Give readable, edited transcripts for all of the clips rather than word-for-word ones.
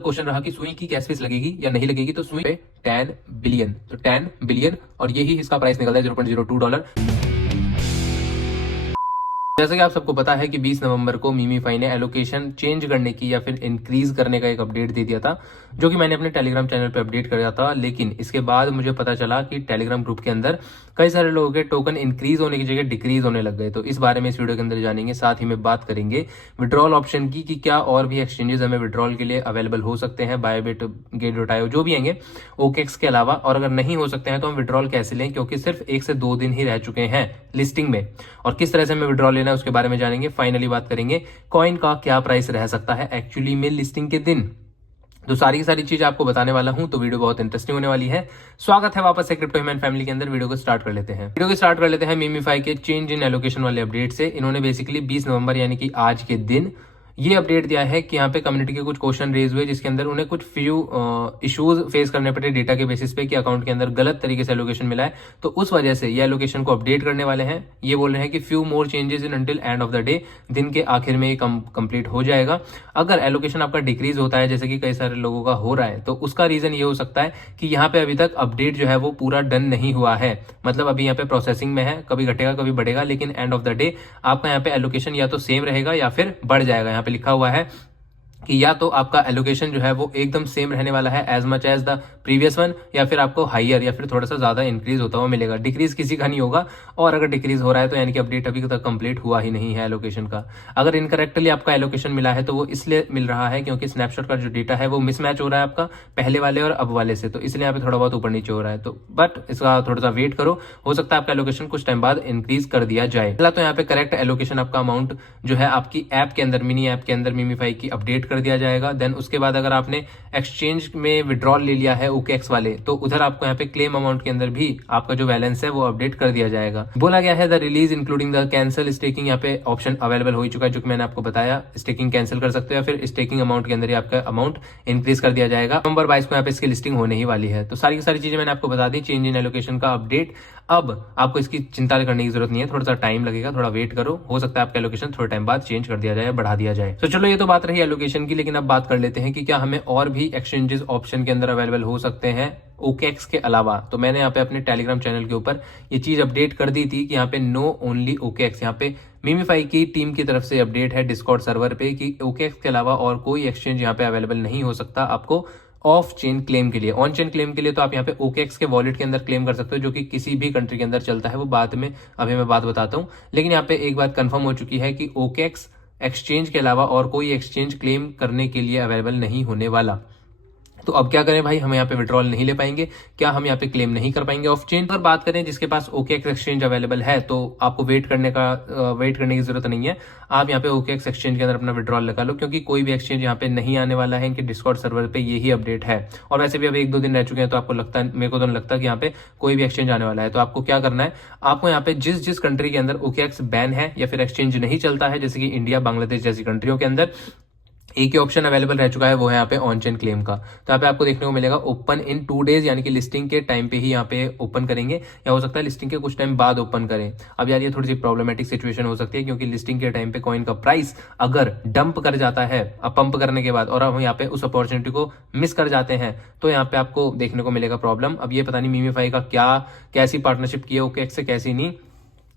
Question रहा कि सुई की गैस फीस लगेगी या नहीं लगेगी, तो सुई पे 10 बिलियन, तो 10 बिलियन और यही इसका प्राइस निकलता है $0.02। जैसे कि आप सबको पता है कि 20 नवंबर को मीमीफाई ने एलोकेशन चेंज करने की या फिर इंक्रीज करने का एक अपडेट दे दिया था, जो कि मैंने अपने टेलीग्राम चैनल पे अपडेट किया था। लेकिन इसके बाद मुझे पता चला कि टेलीग्राम ग्रुप के अंदर कई सारे लोगों के टोकन इंक्रीज होने की जगह डिक्रीज होने लग गए। तो इस बारे में इस वीडियो के अंदर जानेंगे, साथ ही में बात करेंगे विड्रॉल ऑप्शन की कि क्या और भी एक्सचेंजेस हमें विड्रॉल के लिए अवेलेबल हो सकते हैं, बायबिट, गेट.io जो भी आएंगे ओकेक्स के अलावा, और अगर नहीं हो सकते हैं तो हम विड्रॉल कैसे लें, क्योंकि सिर्फ 1 से 2 दिन ही रह चुके हैं लिस्टिंग में, और किस तरह से हमें विड्रॉल लेना है उसके बारे में जानेंगे। फाइनली बात करेंगे कॉइन का क्या प्राइस रह सकता है एक्चुअली में लिस्टिंग के दिन। तो सारी की सारी चीज आपको बताने वाला हूं, तो वीडियो बहुत इंटरेस्टिंग होने वाली है। स्वागत है वापस से क्रिप्टो ह्यूमन फैमिली के अंदर। वीडियो को स्टार्ट कर लेते हैं मीमीफाई के चेंज इन एलोकेशन वाले अपडेट से। इन्होंने बेसिकली 20 नवंबर यानी कि आज के दिन ये अपडेट दिया है कि यहाँ पे कम्युनिटी के कुछ क्वेश्चन रेज हुए, जिसके अंदर उन्हें कुछ फ्यू इश्यूज फेस करने पड़े डेटा के बेसिस पे कि अकाउंट के अंदर गलत तरीके से एलोकेशन मिला है। तो उस वजह से ये एलोकेशन को अपडेट करने वाले हैं। ये बोल रहे हैं कि few more changes in until end of the day, दिन के आखिर में ये कंप्लीट हो जाएगा। अगर एलोकेशन आपका डिक्रीज होता है, जैसे कि कई सारे लोगों का हो रहा है, तो उसका रीजन ये हो सकता है कि यहाँ पे अभी तक अपडेट जो है वो पूरा डन नहीं हुआ है। मतलब अभी यहाँ पे प्रोसेसिंग में है, कभी घटेगा कभी बढ़ेगा, लेकिन एंड ऑफ द डे आपका यहाँ पे एलोकेशन या तो सेम रहेगा या फिर बढ़ जाएगा। यहाँ पे लिखा हुआ है कि या तो आपका एलोकेशन जो है वो एकदम सेम रहने वाला है as much as the previous one, या फिर आपको हाइयर या फिर थोड़ा सा ज्यादा इंक्रीज होता हुआ मिलेगा। डिक्रीज किसी का नहीं होगा, और अगर डिक्रीज हो रहा है तो यानी कि अपडेट अभी तक कंप्लीट हुआ ही नहीं है एलोकेशन का। अगर इनकरेक्टली आपका एलोकेशन मिला है तो वो इसलिए मिल रहा है क्योंकि स्नैपशॉट का जो डेटा है वो मिसमैच हो रहा है आपका पहले वाले और अब वाले से, तो इसलिए यहाँ पे थोड़ा बहुत ऊपर नीचे हो रहा है। तो बट इसका थोड़ा सा वेट करो, हो सकता है आपका एलोकेशन कुछ टाइम बाद इंक्रीज कर दिया जाए। पहला तो यहाँ पे करेक्ट एलोकेशन आपका अमाउंट जो है आपकी ऐप के अंदर, मिनी ऐप के अंदर मीमीफाई की अपडेट कर दिया जाएगा। देन उसके बाद अगर आपने एक्सचेंज में विड्रॉल ले लिया है ओकेक्स वाले, तो उधर आपको यहाँ पे क्लेम अमाउंट के अंदर भी आपका जो बैलेंस है वो अपडेट कर दिया जाएगा। बोला गया है the release including the cancel staking, यहाँ पे ऑप्शन अवेलेबल हो चुका है, जो कि मैंने आपको बताया। स्टेकिंग कैंसिल कर सकते हो या फिर स्टेकिंग अमाउंट के अंदर ही आपका अमाउंट इंक्रीज कर दिया जाएगा। नवंबर 22 को यहाँ पे इसकी लिस्टिंग होने ही वाली है। तो सारी की सारी चीजें मैंने आपको बता दी, चेंज इन एलोकेशन का अपडेट। अब आपको इसकी चिंता करने की जरूरत नहीं है, थोड़ा सा टाइम लगेगा, थोड़ा वेट करो, हो सकता है आपका एलोकेशन थोड़े टाइम बाद चेंज कर दिया जाए, बढ़ा दिया जाए। तो चलो ये तो बात रही एलोकेशन की, लेकिन अब बात कर लेते हैं कि क्या हमें और भी एक्सचेंजेस ऑप्शन के अंदर अवेलेबल हो सकते हैं ओकेक्स के अलावा। तो मैंने यहाँ पे अपने टेलीग्राम चैनल के ऊपर ये चीज अपडेट कर दी थी कि यहाँ पे नो ओनली ओकेक्स, यहाँ पे मीमीफाई की टीम की तरफ से अपडेट है डिस्कॉर्ड सर्वर पे कि ओकेक्स के अलावा और कोई एक्सचेंज यहाँ पे अवेलेबल नहीं हो सकता आपको ऑफ चेन क्लेम के लिए। ऑन चेन क्लेम के लिए तो आप यहाँ पे ओकेक्स के वॉलेट के अंदर क्लेम कर सकते हो, जो कि किसी भी कंट्री के अंदर चलता है, वो बाद में अभी मैं बात बताता हूँ। लेकिन यहाँ पे एक बात कंफर्म हो चुकी है कि ओकेक्स एक्सचेंज के अलावा और कोई एक्सचेंज क्लेम करने के लिए अवेलेबल नहीं होने वाला। तो अब क्या करें भाई, हम यहाँ पे विड्रॉल नहीं ले पाएंगे, क्या हम यहाँ पे क्लेम नहीं कर पाएंगे ऑफ चेन। अगर बात करें जिसके पास ओकेएक्स एक्सचेंज अवेलेबल है, तो आपको वेट करने की जरूरत नहीं है। आप यहाँ पे ओकेएक्स एक्सचेंज के अंदर अपना विड्रॉल लगा लो, क्योंकि कोई भी एक्सचेंज यहाँ पे नहीं आने वाला है। इनके डिस्कॉर्ड सर्वर पे यही अपडेट है, और वैसे भी अब 1-2 दिन रह चुके हैं, तो आपको लगता है, मेरे को तो नहीं लगता कि यहाँ पे कोई भी एक्सचेंज आने वाला है। तो आपको क्या करना है, आपको यहाँ पे जिस कंट्री के अंदर ओकेएक्स बैन है या फिर एक्सचेंज नहीं चलता है, जैसे कि इंडिया, बांग्लादेश जैसी कंट्रियों के अंदर, एक ही ऑप्शन अवेलेबल रह चुका है, वो है यहाँ पे ऑन चेन क्लेम का। तो यहाँ पे आपको देखने को मिलेगा ओपन इन 2 डेज, यानी कि लिस्टिंग के टाइम पे ही यहाँ पे ओपन करेंगे, या हो सकता है लिस्टिंग के कुछ टाइम बाद ओपन करें। अब यार ये थोड़ी सी प्रॉब्लमेटिक सिचुएशन हो सकती है, क्योंकि लिस्टिंग के टाइम पे कॉइन का प्राइस अगर डंप कर जाता है पंप करने के बाद, और हम यहाँ पे उस अपॉर्चुनिटी को मिस कर जाते हैं, तो यहाँ पे आपको देखने को मिलेगा प्रॉब्लम। अब ये पता नहीं मीमीफाई का कैसी पार्टनरशिप की है ओकेएक्स से, कैसी नहीं,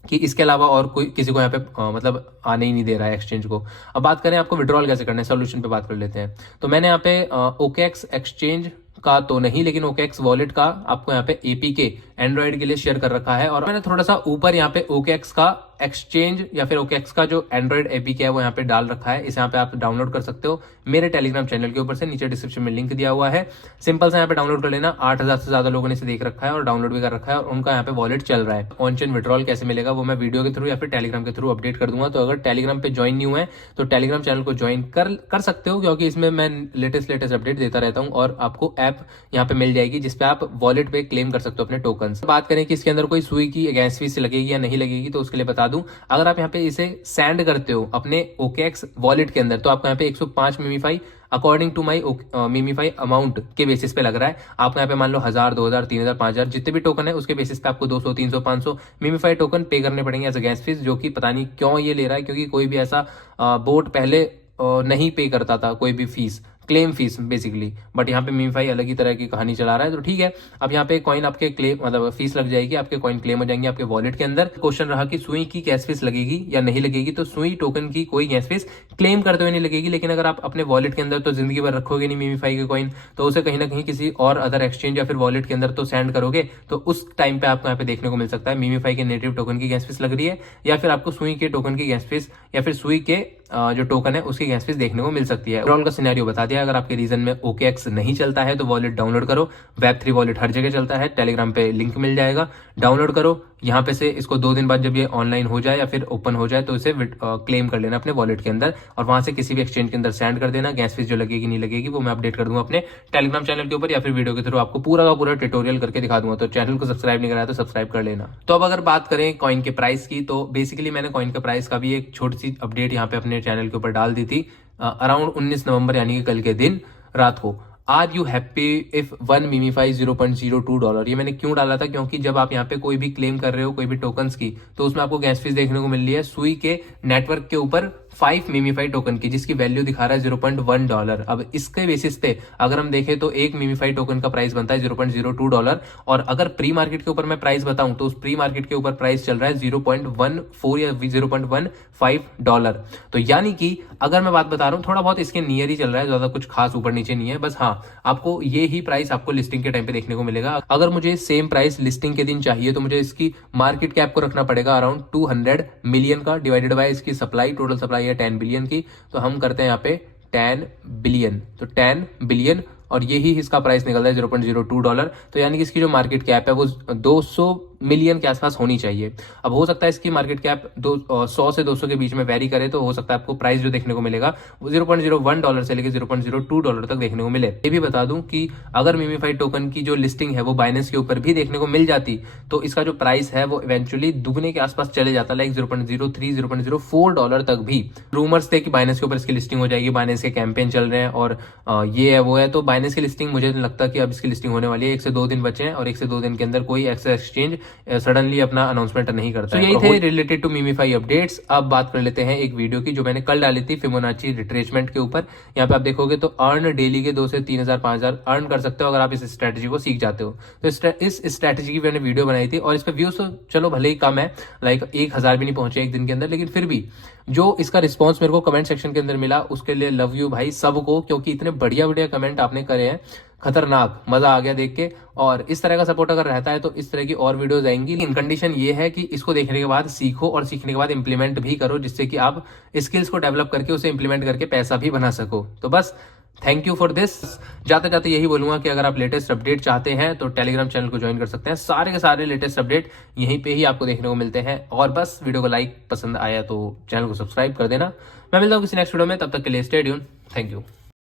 कि इसके अलावा और कोई किसी को यहाँ पे मतलब आने ही नहीं दे रहा है एक्सचेंज को। अब बात करें आपको विड्रॉल कैसे करना है, सोल्यूशन पे बात कर लेते हैं। तो मैंने यहाँ पे ओकेएक्स एक्सचेंज का तो नहीं, लेकिन ओकेएक्स वॉलेट का आपको यहाँ पे एपीके एंड्रॉइड के लिए शेयर कर रखा है, और मैंने थोड़ा सा ऊपर यहाँ पे ओकेएक्स का एक्सचेंज या फिर ओकेएक्स का जो एंड्रॉइड एपीके है वो यहाँ पे डाल रखा है। इसे यहाँ पे आप डाउनलोड कर सकते हो मेरे टेलीग्राम चैनल के ऊपर से, नीचे डिस्क्रिप्शन में लिंक दिया हुआ है। सिंपल सा यहाँ पे डाउनलोड कर लेना। 8000 से ज्यादा लोगों ने इसे देख रखा है और डाउनलोड भी कर रखा है, और उनका यहाँ पे वॉलेट चल रहा है। ऑन चेन विड्रॉल कैसे मिलेगा वो मैं वीडियो के थ्रू या फिर टेलीग्राम के थ्रू अपडेट कर दूंगा। तो अगर टेलीग्राम पे ज्वाइन नहीं हुआ है तो टेलीग्राम चैनल को ज्वाइन कर सकते हो, क्योंकि इसमें मैं लेटेस्ट अपडेट देता रहता हूँ, और आपको ऐप यहाँ पे मिल जाएगी जिसपे आप वॉलेट पे क्लेम कर सकते हो अपने टोकन। बात करें कि इसके अंदर कोई सुई की गैस फीस लगेगी या नहीं लगेगी, तो उसके लिए बता दूं, अगर आप यहाँ पे इसे सेंड करते हो अपने ओकेएक्स वॉलेट के अंदर, तो आपको यहाँ पे 105 मीमीफाई अकॉर्डिंग टू माई मीमीफाई अमाउंट के बेसिस पे लग रहा है। आपको यहाँ पे मान लो 1000, 2000, 3000, 5000 जितने भी टोकन है उसके बेसिस पे आपको 200, 300, 500 मीमीफाई टोकन पे करने पड़ेंगे एज अ गैस फीस, जो कि पता नहीं क्यों ये ले रहा है, क्योंकि कोई भी ऐसा बोट पहले नहीं पे करता था कोई भी fees. Claim fees basically, but यहाँ पे मीमीफाई अलग ही तरह की कहानी चला रहा है। तो ठीक है, अब यहाँ पे कॉइन आपके क्लेम मतलब फीस लग जाएगी, आपके कॉइन क्लेम हो जाएंगे आपके वॉलेट के अंदर। क्वेश्चन रहा कि सुई की गैस फीस लगेगी या नहीं लगेगी, तो सुई टोकन की कोई गैस फीस क्लेम करते हुए नहीं लगेगी, लेकिन अगर आप अपने वॉलेट के अंदर तो जिंदगी भर रखोगे नहीं मीमीफाई के कॉइन, तो उसे कहीं ना कहीं किसी और अदर एक्सचेंज या फिर वॉलेट के अंदर तो सेंड करोगे, तो उस टाइम पे आपको यहाँ पे देखने को मिल सकता है मीमीफाई के नेटिव टोकन की गैस फीस लग रही है, या फिर आपको सुई के टोकन की गैस फीस या फिर सुई के जो टोकन है उसकी गैस फीस देखने को मिल सकती है। ओवरऑल का सिनेरियो बता दिया। अगर आपके रीजन में OKX नहीं चलता है तो वॉलेट डाउनलोड करो। Web3 वॉलेट हर जगह चलता है, टेलीग्राम पे लिंक मिल जाएगा, डाउनलोड करो। यहाँ पे से इसको 2 दिन बाद जब ये ऑनलाइन हो जाए या फिर ओपन हो जाए तो इसे क्लेम कर लेना अपने वॉलेट के अंदर, और वहां से किसी भी एक्सचेंज के अंदर सेंड कर देना। गैस फीस जो लगेगी नहीं लगेगी वो मैं अपडेट कर दूंगा अपने टेलीग्राम चैनल के ऊपर, या फिर वीडियो के थ्रू आपको पूरा का पूरा ट्यूटोरियल करके दिखा दूंगा। तो चैनल को सब्सक्राइब नहीं कराया तो सब्सक्राइब कर लेना। तो अब अगर बात करें कॉइन के प्राइस की, तो बेसिकली मैंने कॉइन के प्राइस का भी एक छोटी सी अपडेट यहाँ पे अपने चैनल के ऊपर डाल दी थी अराउंड 19 नवंबर यानी कि कल के दिन रात को। Are you happy if one मीमीफाई $0.02। ये मैंने क्यों डाला था, क्योंकि जब आप यहाँ पे कोई भी क्लेम कर रहे हो कोई भी टोकन्स की, तो उसमें आपको गैस फीस देखने को मिल रही है सुई के नेटवर्क के ऊपर 5 मीमीफाई टोकन की, जिसकी वैल्यू दिखा रहा है $0.1। अब इसके बेसिस पे अगर हम देखें तो एक मीमीफाई टोकन का प्राइस बनता है $0.02, और अगर प्री मार्केट के ऊपर मैं प्राइस बताऊं तो उस प्री मार्केट के ऊपर प्राइस चल रहा है 0.14 या $0.15। तो यानी कि अगर मैं बात बता रहा हूं थोड़ा बहुत इसके नियर ही चल रहा है, ज्यादा कुछ खास ऊपर नीचे नहीं है। बस हाँ, आपको ये ही प्राइस आपको लिस्टिंग के टाइम पे देखने को मिलेगा। अगर मुझे सेम प्राइस लिस्टिंग के दिन चाहिए तो मुझे इसकी मार्केट कैप को रखना पड़ेगा अराउंड 200 मिलियन का, डिवाइडेड बाय इसकी सप्लाई, टोटल सप्लाई है 10 बिलियन की, तो हम करते हैं यहाँ पे 10 बिलियन, तो 10 बिलियन, और यही इसका प्राइस निकलता है $0.02। तो यानी कि इसकी जो मार्केट कैप है वो 200 मिलियन के आसपास होनी चाहिए। अब हो सकता है इसकी मार्केट कैप 100 से 200 के बीच में वेरी करे, तो हो सकता है आपको प्राइस जो देखने को मिलेगा वो $0.01 से लेकर $0.02 तक देखने को मिले। ये भी बता दूं कि अगर मीमीफाई टोकन की जो लिस्टिंग है वो बाइनेंस के ऊपर भी देखने को मिल जाती, तो इसका जो प्राइस है वो इवेंचुअली दुगने के आसपास चले जाता, लाइक $0.03 $0.04 तक भी। रूमर्स थे कि बाइनेंस के ऊपर इसकी लिस्टिंग हो जाएगी, बाइनेंस के कैंपेन चल रहे हैं और ये है वो है, तो बाइनेंस की लिस्टिंग मुझे नहीं लगता कि अब इसकी लिस्टिंग होने वाली है। 1 से 2 दिन बचे हैं और 1 से 2 दिन के अंदर कोई एक्सचेंज सडनली अपना अनाउंसमेंट नहीं करता है। यही थे रिलेटेड टू मीमीफाई अपडेट्स। अब बात कर लेते हैं एक वीडियो की जो मैंने कल डाली थी फिबोनाची रिट्रेसमेंट के ऊपर। यहाँ पे आप देखोगे तो अर्न डेली के 2 से 3,000 5,000 अर्न कर सकते हो अगर आप इस स्ट्रेटेजी को सीख जाते हो। तो इस स्ट्रेटेजी की मैंने वीडियो बनाई थी और इस पे व्यूज तो चलो भले ही कम है, लाइक 1,000 भी नहीं पहुंचे एक दिन के अंदर, लेकिन फिर भी जो इसका रिस्पॉन्स मेरे को कमेंट सेक्शन के अंदर मिला उसके लिए लव यू भाई सबको, क्योंकि इतने बढ़िया बढ़िया कमेंट आपने करे हैं, खतरनाक, मजा आ गया देख के। और इस तरह का सपोर्ट अगर रहता है तो इस तरह की और वीडियोस आएंगी, लेकिन कंडीशन ये है कि इसको देखने के बाद सीखो और सीखने के बाद इंप्लीमेंट भी करो, जिससे कि आप स्किल्स को डेवलप करके उसे इंप्लीमेंट करके पैसा भी बना सको। तो बस थैंक यू फॉर दिस। जाते जाते यही बोलूंगा कि अगर आप लेटेस्ट अपडेट चाहते हैं तो टेलीग्राम चैनल को ज्वाइन कर सकते हैं। सारे के सारे लेटेस्ट अपडेट यहीं पे ही आपको देखने को मिलते हैं। और बस वीडियो को लाइक पसंद आया तो चैनल को सब्सक्राइब कर देना। मैं मिलता हूँ किसी नेक्स्ट वीडियो में, तब तक के लिए स्टे ट्यून्ड। Thank you.